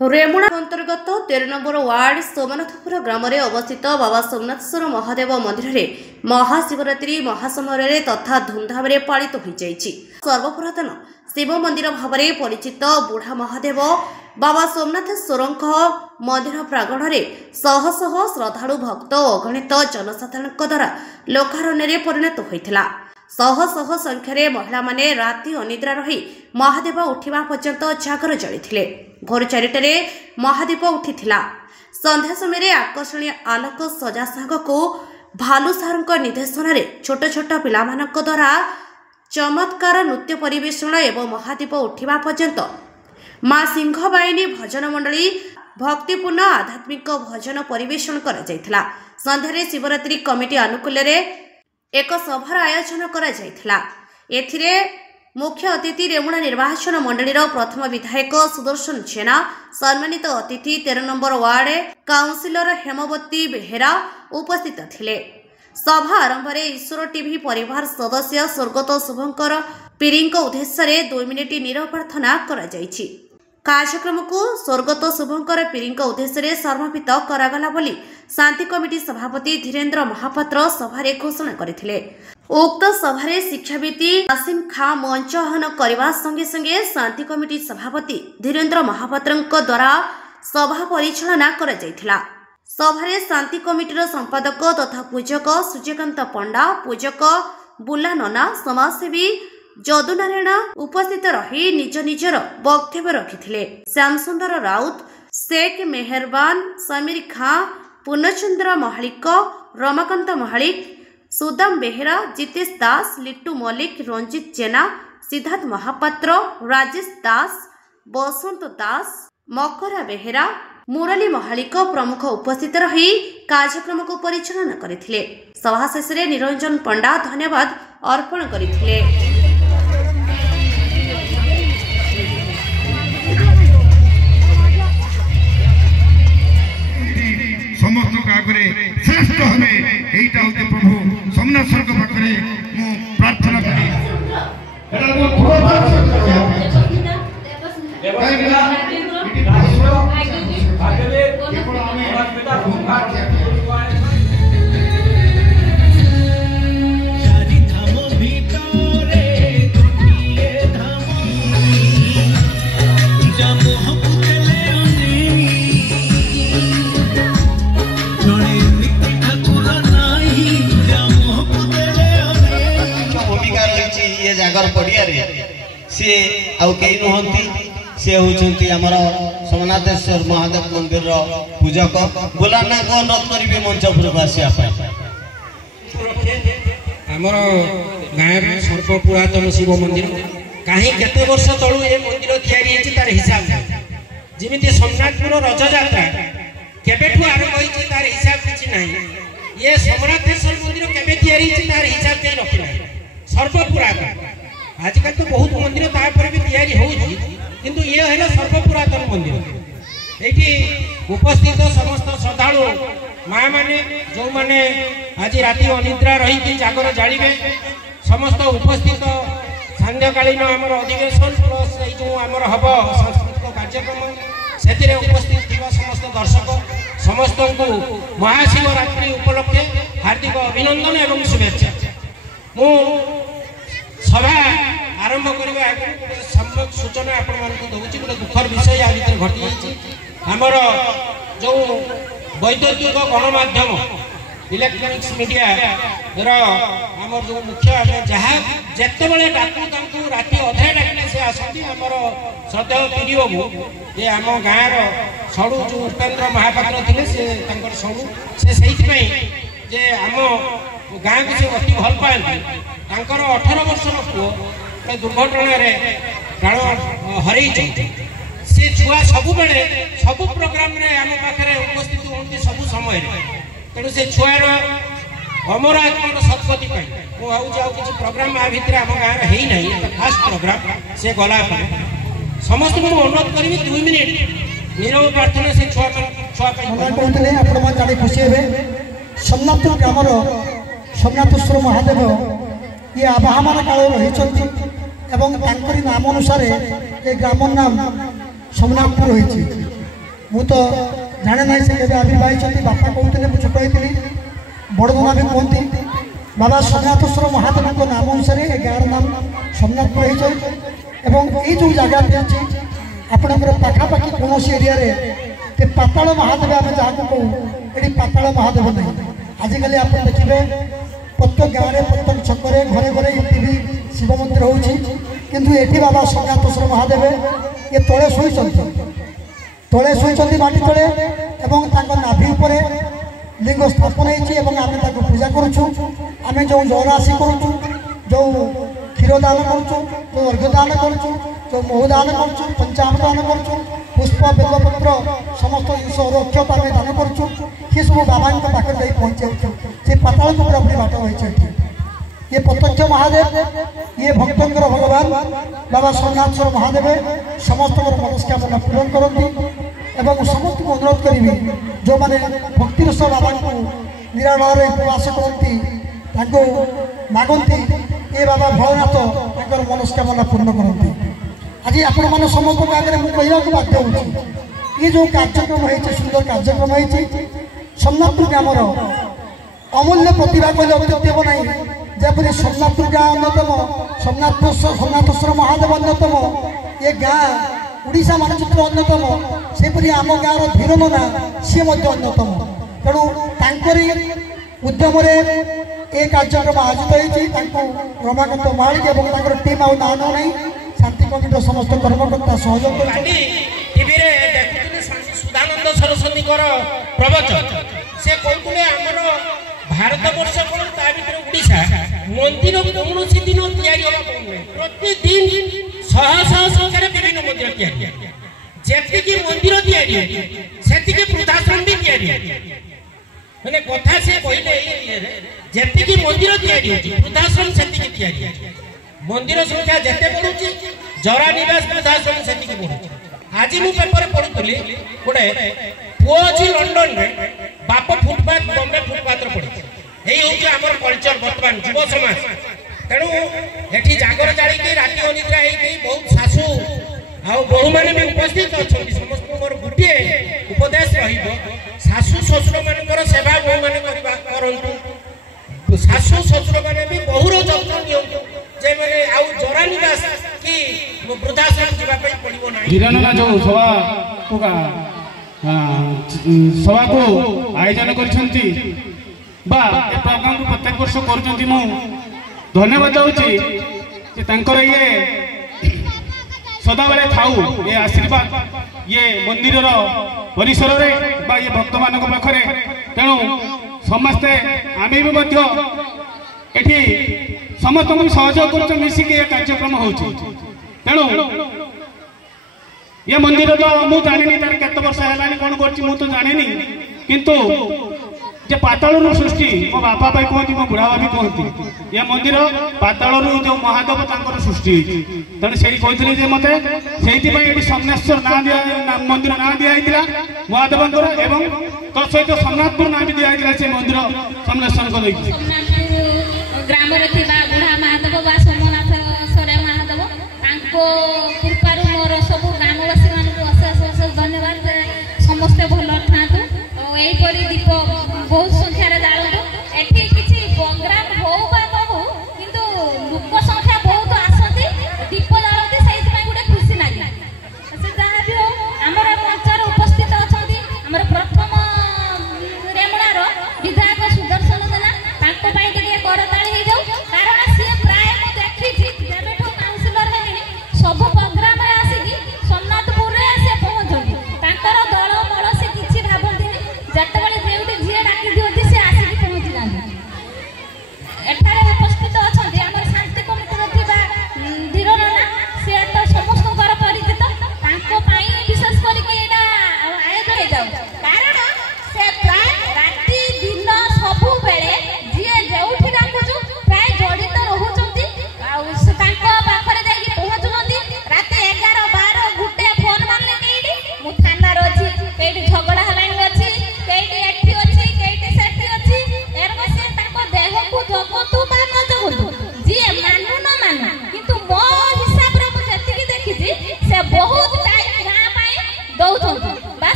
रेमुणा अंतर्गत 13 number ward Somnathpur ग्राम में अवस्थित बाबा सोमनाथेश्वर महादेव मंदिर में महाशिवरात्रि महासमर तथा धूमधाम पालित हो जाइछि। सर्वपुरातन शिव मंदिर भाव में परिचित बुढ़ा महादेव बाबा सोमनाथेश्वर मंदिर प्रांगण में शह शह श्रद्धालु भक्त और अगणित जनसाधारण द्वारा लोकारण्य परिणत होता। शह शह संख्यार महिला माने राति अनिद्रा रही महादेव उठा पर्यंत जागर जली। भोर 4टारे महादीप उठिथिला। संध्या समय आकर्षणीय आलोक सजा साग को भालू सार निर्देशन में छोट छोट पिलामान द्वारा चमत्कार नृत्य परिवेषण एवं महादीप उठा पर्यंत माँ सिंहबाहिनी भजन मंडली भक्तिपूर्ण आध्यात्मिक भजन परिवेषण करा जायथिला। संध्यारे शिवरात्रि कमिटी आनुकूल्य एक सभार आयोजन करा जायथिला। एथिरे मुख्य अतिथि रेमुणा निर्वाचन मंडलीर प्रथम विधायक सुदर्शन जेना, सम्मानित अतिथि 13 number ward councillor Hemavati Behera उपस्थित थिले। सभा आरंभ में ईश्वर टीवी परिवार सदस्य स्वर्गत शुभंकर पीरी उद्देश्य 2 मिनिट नीरव प्रार्थना करा जायछि। कार्यक्रम को स्वर्गत शुभंकर पीरी उद्देश्य समर्पित करागला बोली शांति कमिटी सभापति धीरेन्द्र महापात्र सभारे घोषणा करथिले। उक्त सभारे शिक्षाविति आसिम खां मंच आह्वान करने संगे संगे शांति कमिटी सभापति धीरेन्द्र महापात्र द्वारा सभा परिचालना करा जायथिला। सभारे शांति कमिटीर संपादक तथा पूजक सूर्यकांत पंडा, पूजक बुला नना, समाजसेवी जदुनारायण उपस्थित रही निज निजर वक्तव्य रखिथिले। श्याम सुंदर राउत, शेख मेहरबान, समीर खां, पूर्णचंद्र महालिक, रमाकांत महालिक, सुदाम बेहेरा, जितेश दास, लिट्टू मल्लिक, रंजित जेना, सिद्धार्थ महापात्र, राजेश दास, बसंत दास, मकरा बेहेरा, मुरली महालिक प्रमुख उपस्थित रही कार्यक्रम को परिचालना करथिले। सभा शेष में निरंजन पंडा धन्यवाद अर्पण करथिले। समस्त आगे श्रेष्ठ हमें यहीटा होते प्रभु सोमनाथेश्वर पाखे मु प्रार्थना करी। जागर पड़िया सी आउ कई नुहंती से होचंती हमर सोमनाथेश्वर महादेव मंदिर रो पूजक बुलाना को अनुरोध करिवे मंच पर आसिया पाए। हमर गाँव में सर्व पुरातन शिव मंदिर कहीं केते वर्ष तळु ए मंदिर तयारी हेछि तार हिसाब जेमिति सोमनाथपुर रज यात्रा केबेठु आरंभ होइछि तार हिसाब किछि नाही। ये सोमनाथेश्वर मंदिर केबे तयारी हेछि तार हिसाब के रखिना सर्व पुरातन। आजकल तो बहुत मंदिर तापर भी तैयारी होउछि किंतु ये है सर्व पुरातन मंदिर। एठी उपस्थित समस्त श्रद्धालु माँ माने जो माने आज राति अनिद्रा रही कि जागर जालिबे समस्त उपस्थित सांध्यकालीन आमर अधिवेशन प्लस जो आमर हब सांस्कृतिक कार्यक्रम से उपस्थित थिबा समस्त दर्शक समस्त को महाशिवरात्रि उपलक्षे हार्दिक अभिनंदन एवं शुभेच्छा। मु सभा आरंभ करने आगे सम्यक सूचना आपण मानक दउछि। गोटे दुखर विषय या भीतर घटी जाइछि। हमर जो वैद्युतिक गणमाध्यम इलेक्ट्रॉनिक्स मीडिया रो हमर जो मुख्य हमें जहाँ जेतेबेले डाकू तांकू राति अधे डाकले से आसती हमर श्रद्धेय पीडी बाबू जे आम गाँव सड़ू जो उपेन्द्र महापात्र थिले से तांकर सड़ू से सहित पई जे आम गाँ को से अति भल पाती। 18 वर्षर पुओ दुर्घटना प्राण हर से छुआ सबु बेले सबु प्रोग्राम रे आम पाखे उपस्थित होती सबु समय तेणु से छुआर अमर आत्मार सदगति मुझे प्रोग्राम आ भितर आम गाँव है ना फास्ट प्रोग्राम से गला समस्त मुझे अनुरोध करी 2 मिनिट नीरव प्रार्थना से छुआ खुशी हे सोमनाथपुर ग्रामर सोमनाथेश्वर महादेव ये आवाहमान काल रही नाम अनुसार ये ग्राम नाम सोमनाथपुर होती मु तो जाने ना से केबे आविर्भाई बापा कहते मुझे छोट होती बड़ मामा भी कहती बाबा सोमनाथेश्वर महादेव को नाम अनुसार ए गाँव नाम सोमनाथपुर हो जो जगह अच्छी आपणकर पाखापाखि कौन एरिया पाताल महादेव आम जहाँ को कहूँ ये पाताल महादेव नहीं आजिकल आप देखिए प्रत्येक गाँव में प्रत्येक छकरे घरे घरे ये शिव मंदिर होती बाबा सोमनाथेश्वर महादेव ये तले शोई माटी तले नाभि उपर लिंग स्थापन होमें पूजा करुँ आम जो जरासी करुँ जो क्षीर दान करुँ जो अर्घ्य दान करुँ जो महु दान करुँ पंचामृत दान करुँ पुष्प बेलपत्र समस्त जिन रक्षक आम दान करुँ ये सब बाबा पाखे जाए पहुँचे से पाताल को पूरा बाट रही ये प्रत्यक्ष महादेव ये भक्तर भगवान बाबा सोमनाथेश्वर महादेव समस्त मनस्कामना पूरण करती एवं समस्त को अनुरोध करी जो मैंने भक्तिर सह बाबा को निरालय उपवास करती मागती ये बाबा भोलेनाथ मनस्कामना पूर्ण करती आज आपण मान समस्त आगे मुझे कहवाक बाध्य हो ये जो कार्यक्रम है सुंदर कार्यक्रम है सोमनाथपुर ग्रामर अमूल्य प्रतिभा कहले अत्युक्ति हे ना जपरी सोमनाथपुर गाँ अन्यतम सोमनाथेश्वर महादेव अन्यतम ये गाँ उड़ीसा मानचित्र अन्यतम सेपरी आम गाँव धीर नना सी अन्यतम तेणु तांकरी उद्यम ए कार्यक्रम आयोजित होती रमाकांत महालिक और टीम आउ ना ना शांति कमिटर समस्त कर्मकर्ता सहयोग सुधानंद सरस्वती प्रवचन से कहते आमर भारत वर्ष कौन ओडिशा मंदिर कौन दिन प्रतिदिन शह शह संख्यार विभिन्न मंदिर जी मंदिर से वृद्धाश्रम भी मैंने कथा से कहले जी मंदिर वृद्धाश्रम से मंदिर संख्या जिते बढ़ुची जरा निवास वृद्धाश्रम से बढ़ुची आज मु पेपर पढ़ुली गोटे पुओ अच्छी लंडन में बाप फुटपाथ बम्बे फुटपाथ पड़े यही हूँ आम कलचर बर्तमान युव समाज तेणु ये जागर जाड़ी राति अनिद्रा बहुत शाशु आउ बहु मैंने भी उपस्थित अच्छा समस्त मोर गोटे उपदेश शाशु शशुर मान सेवा बहु मैंने करूँ शाशु शशुर मैंने भी बहुर जत्न नि मैंने आउ जरा निवास कि वृद्धाश्रम जावाई पड़ो ना हिरानना जो सभा को आयोजन करछंती बा प्रोग्राम को प्रत्येक वर्ष करछंती मु धन्यवाद दूची जे तांकर ये सदा बेले थाऊ ये आशीर्वाद ये मंदिर परिसर रे बा ये भक्त मानक पाखरे तेणु समस्ते आमे भी मध्य एठी समस्त को सहयोग कर मिसिक ये कार्यक्रम होची तेणु ये मंदिर तो मुझे जानी तार केते वर्ष है कौन कर जानी किंतु जे पाताल सृष्टि मो बापा भाई कहती मो बुढ़ा भी कहती ये मंदिर पाताल जो महादेव तर सृष्टि तेणु से कहते मत से सोमनेश्वर ना दिया मंदिर ना दिया महादेव एवं तो सहित सोमनाथपुर ना भी दिया से मंदिर सोमनेश्वर को ग्राम बुढ़ा महादेव सोमनाथ महादेव कृपार मोर सब ग्रामवासी मान धन्यवाद समस्ते भल था यहीपरी दीप बहुत संख्यार जालु एठी किसी प्रोग्राम हो कहू किंतु लोक संख्या बहुत आसती दीप जालती से गोटे खुशी लगे से जहाँ भी हो आमर मंचर उपस्थित अच्छा आमर प्रथम रेमुणार विधायक सुदर्शन जेना करताली हो जाऊ कारण सी प्राय देखी जब काउंसिलर है सब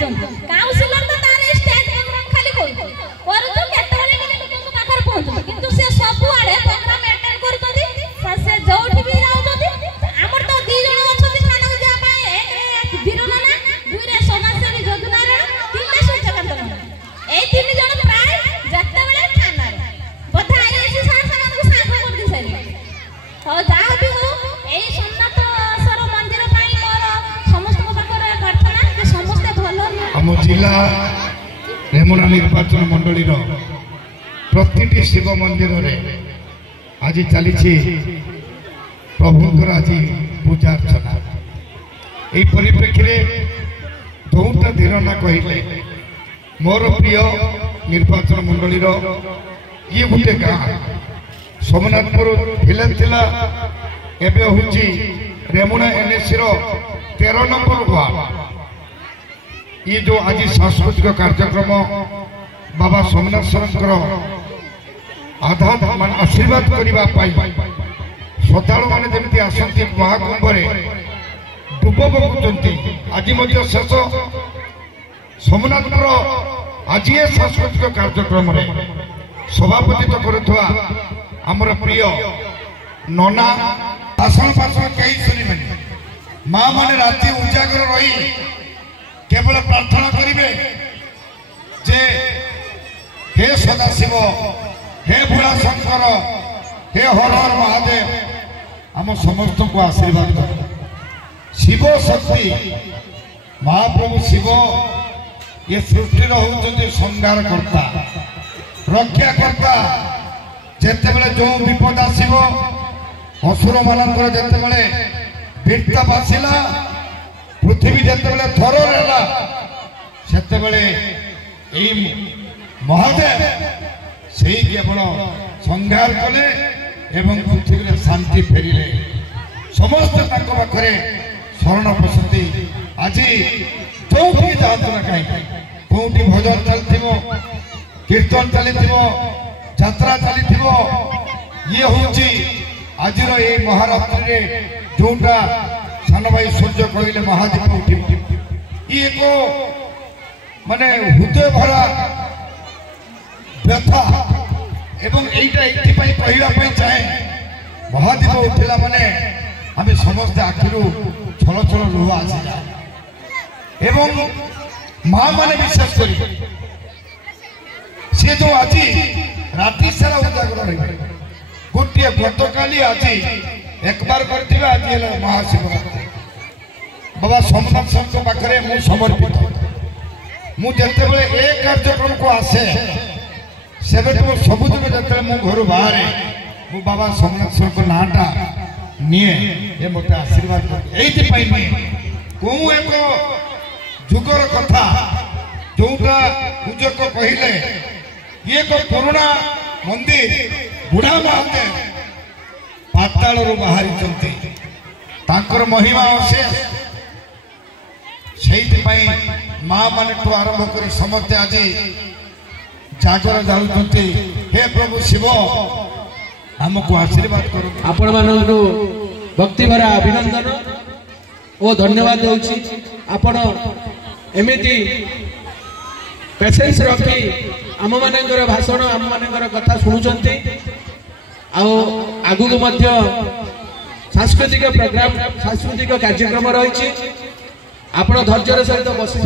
ଚାହୁଛନ୍ତି କାଉନସିଲର ତ ତାର ଷ୍ଟେଜ ପ୍ରୋଗ୍ରାମ ଖାଲି କରୁଛୁ କେତେବେଳେ ଟିକେ ଲୋକଙ୍କ ପାଖରେ ପହଞ୍ଚୁଛୁ କିନ୍ତୁ ସେ ସବୁଆଡେ ପ୍ରୋଗ୍ରାମ ଆଟେଣ୍ଡ କରୁଛନ୍ତି ସେ ଯୋଉଠି ବି ଯାଉଛନ୍ତି ଆମର ତ 2 ଜଣ ଅଛନ୍ତି ସ୍ଥାନକୁ ଯିବା ପାଇଁ ଏକରେ ବୀର ନାନା ଦୁଇରେ ସମାଜସେବୀ ଯଦୁନାରାୟଣ ତିନିରେ ସୂର୍ଯ୍ୟକାନ୍ତ ନାନା ଏଇ 3 ଜଣ ପ୍ରାୟ ଯେତେବେଳେ ଥାନାରେ ବୋଧେ ଆଇଏସି ସାର୍ ସେମାନଙ୍କୁ ସାଙ୍ଗ କରିଦେଇ ସାରିଲେ ହଉ ଯାହା ବି ହଉ ଏଇ ସୋମନାଥେଶ୍ୱର ମନ୍ଦିର ପାଇଁ ମୋର ସମସ୍ତଙ୍କ ପାଖରେ ପ୍ରାର୍ଥନା ଯେ ସମସ୍ତେ ଭଲ ଆମ ଜିଲ୍ଲା ରେମୁଣା ନିର୍ବାଚନ ମଣ୍ଡଳୀର ପ୍ରତିଟି ଶିବ ମନ୍ଦିରରେ ଆଜି ଚାଲିଛି ପ୍ରଭୁଙ୍କର ଆଜି ପୂଜା ଅର୍ଚ୍ଚନା। ଏହି ପରିପ୍ରେକ୍ଷୀରେ ଦୌଟା ଧୀରନା କହିଲେ ମୋର ପ୍ରିୟ ନିର୍ବାଚନ ମଣ୍ଡଳୀର ଇଏ ଗୋଟେ ଗାଁ सोमनाथपुर फिल्म थिला एबे होची रेमुना एनएससी रो 13 नंबर वार्ड। ये जो आज सांस्कृतिक कार्यक्रम बाबा सोमनाथेश्वर आधार मान आशीर्वाद करबा पाई श्रद्धालु माने जेमती आसंती महाकुंभ रे डुब पकुचंती आज मध्य शेष सोमनाथपुर आज ये सांस्कृतिक कार्यक्रम रे सभापतित्व करुवा आमर प्रिय नना आसन पासन कहीं शुणवे माँ मैंने राति उजागर रही केवल प्रार्थना करेंगे जे हे सदाशिव हे भोला शंकर हे हर हर महादेव आम समस्त को आशीर्वाद कर शिव शक्ति महाप्रभु शिव ये सृष्टि होती संहार करता रक्षा करता जेतेबेले जो विपद आसीब असुर मानकर जेतेबेले वीरता बासिला पृथ्वी जेतेबेले थर रहला सेतेबेले एई महादेव सेई केवल संहार कले एवं पृथ्वी रे शांति फेरिले समस्त तांको पाखरे शरण पसंदी आज जोठी जातु ना काई कोठी भजन चलथिबो कीर्तन चलिथिबो यात्रा चली ये हूँ आज महाराष्ट्र रे जोटा सान भाई सूर्य कहले महादीप उठे ये को माने हृदय भरा व्यथा एवं एटा एथिपाई कहवाई चाहे महादीप उठिला माने आम समस्त आखिरू छल छल लुह आसी जाए एवं माँ माने विशेष कर सी जो आज राति सारा उजागर रही गोटे गतकाली आज एक बार कर आज महाशिवरात्रि बाबा सोमनाथेश्वर पाखे मु समर्पित मुझे ए कार्यक्रम को आसे से सबुदिन जो मु घर बाहर मु बाबा सोमनाथेश्वर को नाटा निए ये मत आशीर्वाद ये कौ एक जुगर कथा जोटा पूजक कहले ये को पुराना मंदिर बुढ़ा महादेव पाताल बाहरी महिमा अशेष से माँ मान आरंभ कर समस्ते आज जागर जाऊँच हे प्रभु शिव आमको आशीर्वाद करो आपण मानू भक्ति भरा अभिनंदन और धन्यवाद दूसरी आपण एमती पेसेंस रखी आम मानकर भाषण आम मानकर कथा शुणुंट आगु सांस्कृतिक प्रोग्राम सांस्कृतिक कार्यक्रम रही आपण धैर्य सहित बसी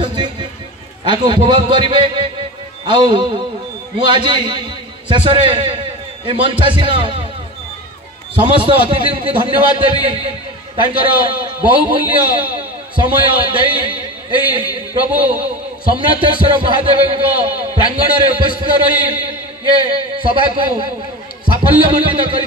उपभोग करेंगे आज शेष मंचासीन समस्त अतिथि को धन्यवाद देवी बहुमूल्य समय दे प्रभु सोमनाथेश्वर महादेव प्रांगण में उपस्थित रही ये सभा को साफल्यमंडित कर